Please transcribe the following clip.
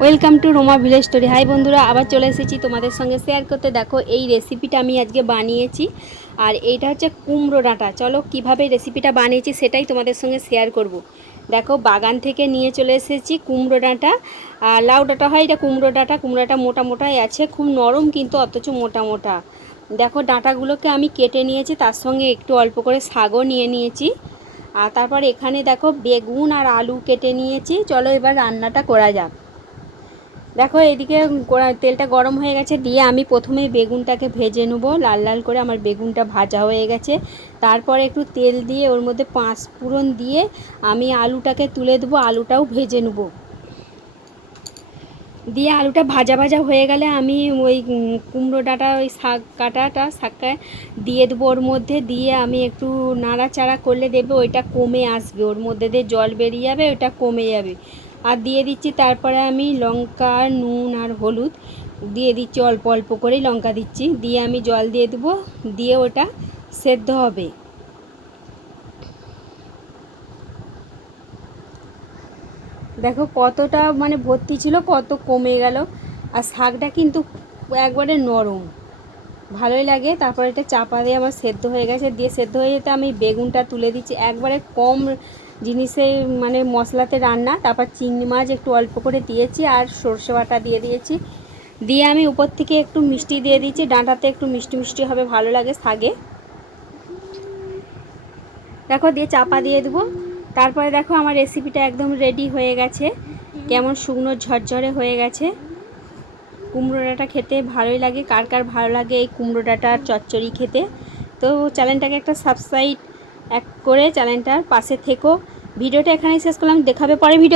Welcome to Roma village story hi বন্ধুরা, আবার চলে এসেছি তোমাদের সঙ্গে শেয়ার করতে। দেখো, এই রেসিপিটা আমি আজকে বানিয়েছি। আর এইটা হচ্ছে কুমড়ো ডাঁটা। চলো, কীভাবে রেসিপিটা বানিয়েছি সেটাই তোমাদের সঙ্গে শেয়ার করব। দেখো, বাগান থেকে নিয়ে চলে এসেছি কুমড়ো ডাঁটা। আর লাউ ডাঁটা হয়, এটা কুমড়ো ডাঁটা। কুমড়োটা মোটা মোটাই আছে, খুব নরম কিন্তু অথচ মোটা মোটা। দেখো, ডাঁটাগুলোকে আমি কেটে নিয়েছি, তার সঙ্গে একটু অল্প করে শাগও নিয়ে নিয়েছি। আর তারপর এখানে দেখো, বেগুন আর আলু কেটে নিয়েছি। চলো, এবার রান্নাটা করা যাক। দেখো, এদিকে তেলটা গরম হয়ে গেছে, দিয়ে আমি প্রথমে বেগুনটাকে ভেজে নেব। লাল লাল করে আমার বেগুনটা ভাজা হয়ে গেছে। তারপরে একটু তেল দিয়ে, ওর মধ্যে পাঁচ ফোড়ন দিয়ে আমি আলুটাকে তুলে দেবো, আলুটাও ভেজে নেব। দিয়ে আলুটা ভাজা ভাজা হয়ে গেলে আমি ওই কুমড়ো ডাঁটা, ওই শাক কাটাটা, শাকটা দিয়ে দেবো ওর মধ্যে। দিয়ে আমি একটু নাড়াচাড়া করলে দেবে ওইটা কমে আসবে। ওর মধ্যে দিয়ে জল বেরিয়ে যাবে, ওইটা কমে যাবে। আর দিয়ে দিচ্ছি, তারপরে আমি লঙ্কা, নুন আর হলুদ দিয়ে দিচ্ছি, অল্প অল্প করেই লঙ্কা দিচ্ছি। দিয়ে আমি জল দিয়ে দেবো, দিয়ে ওটা সেদ্ধ হবে। দেখো কতটা মানে ভর্তি ছিল, কত কমে গেল। আর শাকটা কিন্তু একবারে নরম। ভালোই লাগে। তারপর এটা চাপা দিয়ে আমার সেদ্ধ হয়ে গেছে। দিয়ে সেদ্ধ হয়ে যেতে আমি বেগুনটা তুলে দিচ্ছি। একবারে কম জিনিসে মানে মশলাতে রান্না, তারপর চিংড়ি মাছ একটু অল্প করে দিয়েছি আর সর্ষে বাটা দিয়ে দিয়েছি। দিয়ে আমি উপর থেকে একটু মিষ্টি দিয়ে দিয়েছি, ডাঁটাতে একটু মিষ্টি মিষ্টি হবে, ভালো লাগে শাগে। দেখো, দিয়ে চাপা দিয়ে দেবো। তারপরে দেখো, আমার রেসিপিটা একদম রেডি হয়ে গেছে। কেমন শুকনো ঝরঝরে হয়ে গেছে। কুমড়ো ডাঁটা খেতে ভালোই লাগে। কার কার ভালো লাগে এই কুমড়ো ডাঁটার চচ্চড়ি খেতে? তো চ্যানেলটাকে একটা সাবস্ক্রাইব এক করে চ্যানেলটার পাশে থেকো। ভিডিওটা এখানেই শেষ করলাম। দেখাবে পরে ভিডিও